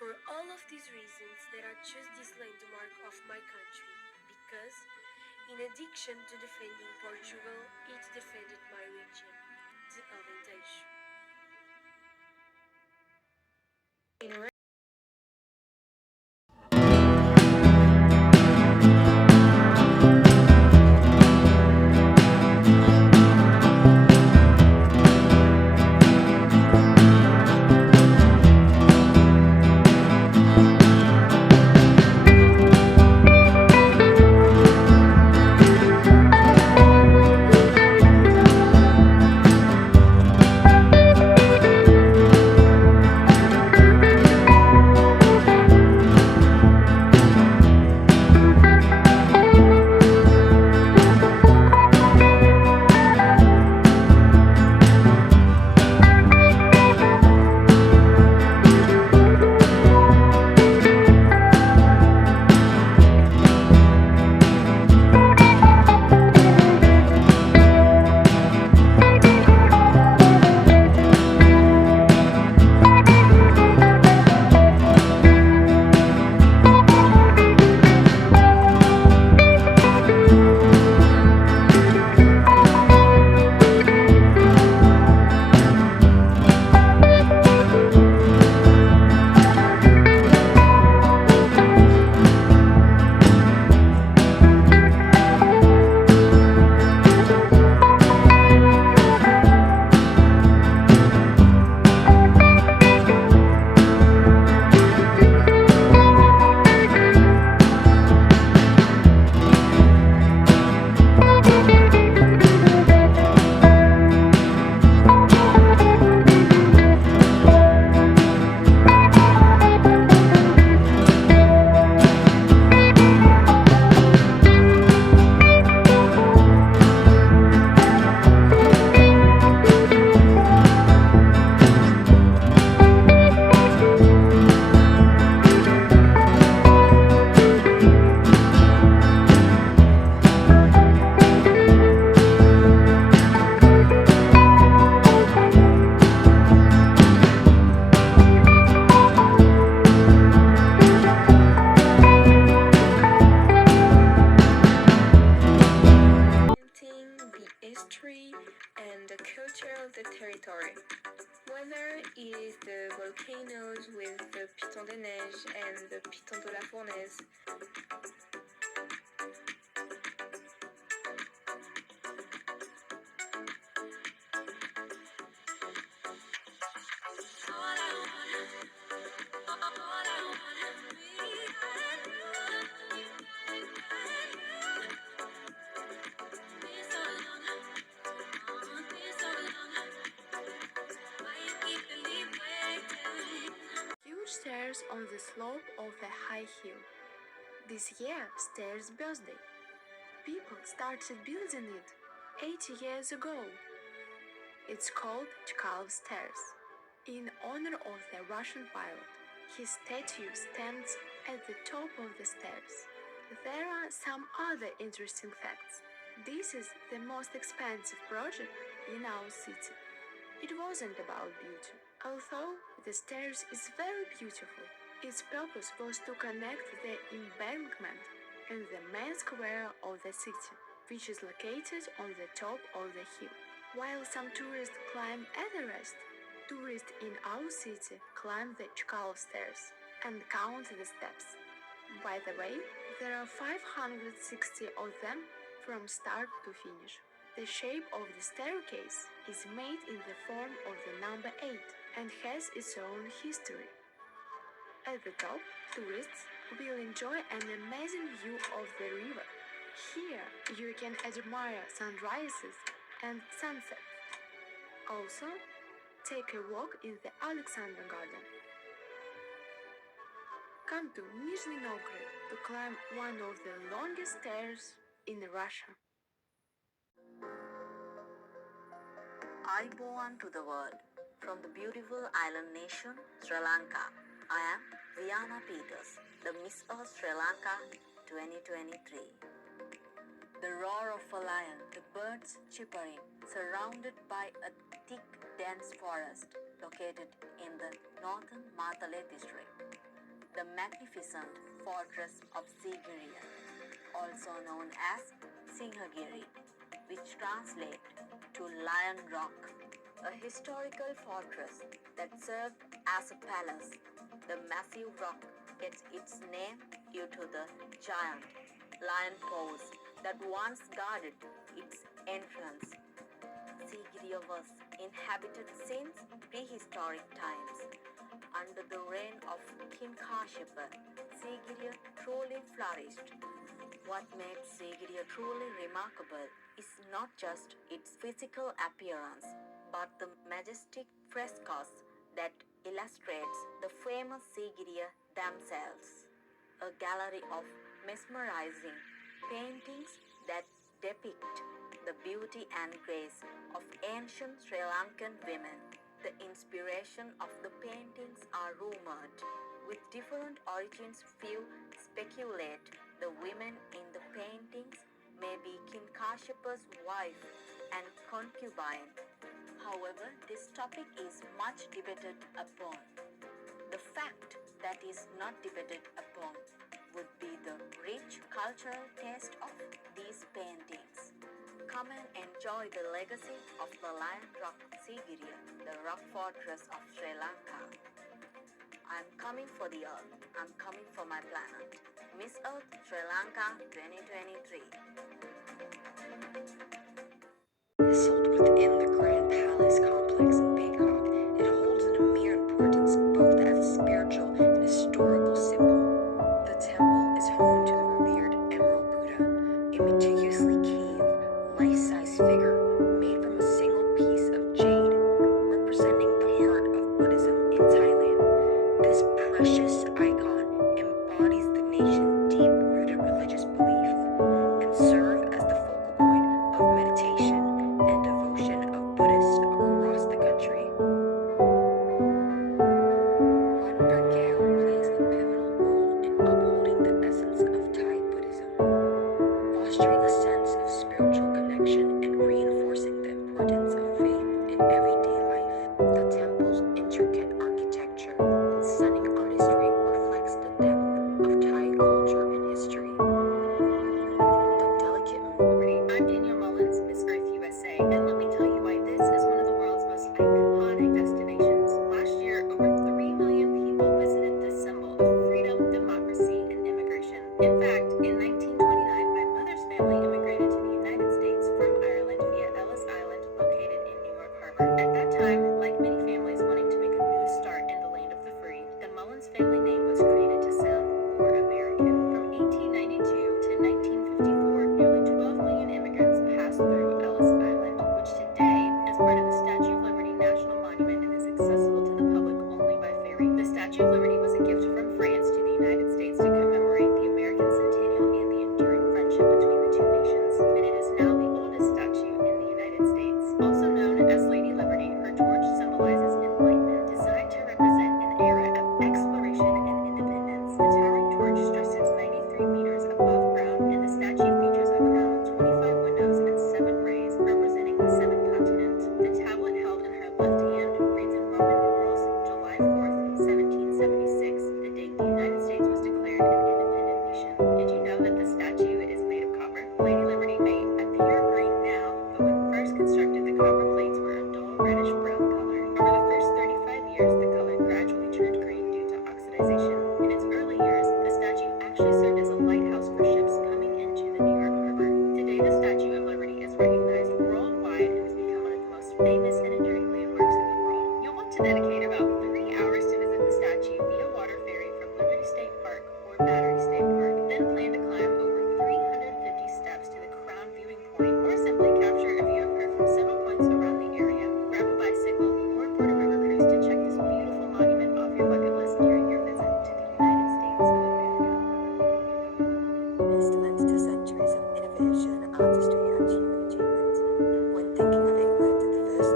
For all of these reasons that I choose this landmark of my country, because in addition to defending Portugal, it defended my region, the Alentejo. The history and the culture of the territory. Whether it is the volcanoes with the Piton de Neige and the Piton de la Fournaise, huge stairs on the slope of a high hill. This year, stairs birthday. People started building it 80 years ago. It's called Chkalov Stairs, in honor of the Russian pilot. His statue stands at the top of the stairs. There are some other interesting facts. This is the most expensive project in our city. It wasn't about beauty, although the stairs is very beautiful. Its purpose was to connect the embankment and the main square of the city, which is located on the top of the hill. While some tourists climb Everest, tourists in our city climb the Chkalov stairs and count the steps. By the way, there are 560 of them from start to finish. The shape of the staircase is made in the form of the number 8 and has its own history. At the top, tourists will enjoy an amazing view of the river. Here, you can admire sunrises and sunsets. Also, take a walk in the Alexander Garden. Come to Nizhny Novgorod to climb one of the longest stairs in Russia. Aiboan to the world. From the beautiful island nation, Sri Lanka, I am Viana Peters, the Miss Earth Sri Lanka 2023. The roar of a lion, the birds chirping, surrounded by a thick, dense forest located in the northern Matale district. the magnificent fortress of Sigiriya, also known as Sinhagiri, which translates to Lion Rock, a historical fortress that served as a palace. The massive rock gets its name due to the giant lion paws that once guarded its entrance. Sigiriya was inhabited since prehistoric times. Under the reign of King Kashyapa, Sigiriya truly flourished. What makes Sigiriya truly remarkable is not just its physical appearance, but the majestic frescoes that illustrates the famous Sigiriya themselves. A gallery of mesmerizing paintings that depict the beauty and grace of ancient Sri Lankan women. The inspiration of the paintings are rumored. With different origins, few speculate the women in the paintings may be King Kashyapa's wife and concubine. However, this topic is much debated upon. The fact that is not debated upon would be the rich cultural taste of these paintings. Come and enjoy the legacy of the Lion Rock Sigiriya, the rock fortress of Sri Lanka. I'm coming for the Earth. I'm coming for my planet. Miss Earth Sri Lanka 2023. Nestled within the Grand Palace complex in Bangkok, it holds an immense importance both as a spiritual and historical symbol. The temple is home to the revered Emerald Buddha, a meticulously carved, life-size figure made from a single piece of jade, representing the heart of Buddhism in Thailand. This precious icon embodies the nation's deep-rooted religious belief and serves as the focal point of meditation and devotion of Buddhists across the country. Wat Phra Kaew plays a pivotal role in upholding the essence of Thai Buddhism, fostering a sense of spiritual connection and reinforcing the importance of faith in everyday life. The temple's intricate architecture and stunning artistry reflects the depth of Thai culture and history. The delicate I'm Danielle Mullins, Miss Earth USA, and let me tell you why this is one of the world's most iconic destinations. Last year, over 3 million people visited this symbol of freedom, democracy, and immigration. In fact, in 1929, my mother's family immigrated to the United States from Ireland via Ellis Island, located in New York Harbor. At that time, like many families wanting to make a new start in the land of the free, the Mullins family name was created to sound more American. From 1892 to 1954, nearly 12 million immigrants passed through Ellis Island, which today is part of the Statue of Liberty National Monument and is accessible to the public only by ferry. The Statue of Liberty was a gift from France to the United States to commemorate the American centennial and the enduring friendship between the two nations, and it is now the oldest statue in the United States. Also known as Lady Liberty, her torch symbolizes enlightenment, designed to represent an era of exploration and independence. The towering torch stretches 93 meters above ground, and the statue features a crown with 25 windows and 7 rays, representing the 7 continents. The tablet held in her left hand reads in Roman numerals July 4th, 1776, the date the United States was declared an independent nation. Did you know that the statue is made of copper? Lady Liberty may appear green now, but when first constructed, the copper plates were a dull reddish-brown color. Over the first 35 years, the color gradually turned green due to oxidization. In its early years, the statue actually served as a lighthouse for ships coming into the New York Harbor. Today, the Statue of Liberty is recognized worldwide and has become one of the most famous and enduring landmarks in the world. You'll want to dedicate about 3 hours to visit the statue via water ferry from Liberty State Park or Battery State Park. Then plan to climb over 350 steps to the crown viewing point, or simply capture a view of her from several points around the area. Grab a bicycle or board a river cruise to check this beautiful monument off your bucket list during your visit to the United States of America. Testament to centuries of innovation, artistry, and human achievement. When thinking of England, the first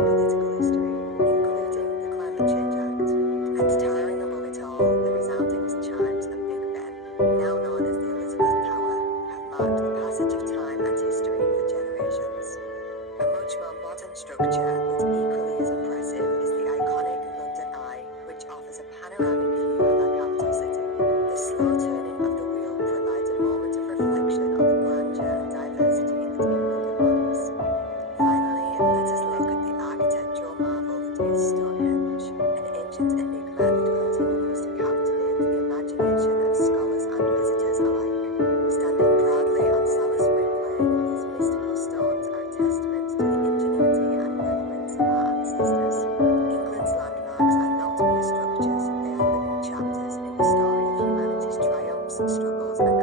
political history, including the Climate Change Act. And towering above it all, the resounding chimes of Big Ben, now known as the Elizabeth Tower, have marked the passage of time and history for generations. A much more modern structure, but equally as impressive, is the iconic London Eye, which offers a panoramic view of our capital city. The slow turning of the wheel provides a moment of reflection on the grandeur and diversity that England embodies. Finally, let us look at the architectural marvel that is Stonehenge, an ancient enigma that continues to captivate the imagination of scholars and visitors alike. Standing proudly on Salisbury Plain, these mystical stones are a testament to the ingenuity and reverence of our ancestors. England's landmarks are not mere structures, they are living chapters in the story of humanity's triumphs, struggles, and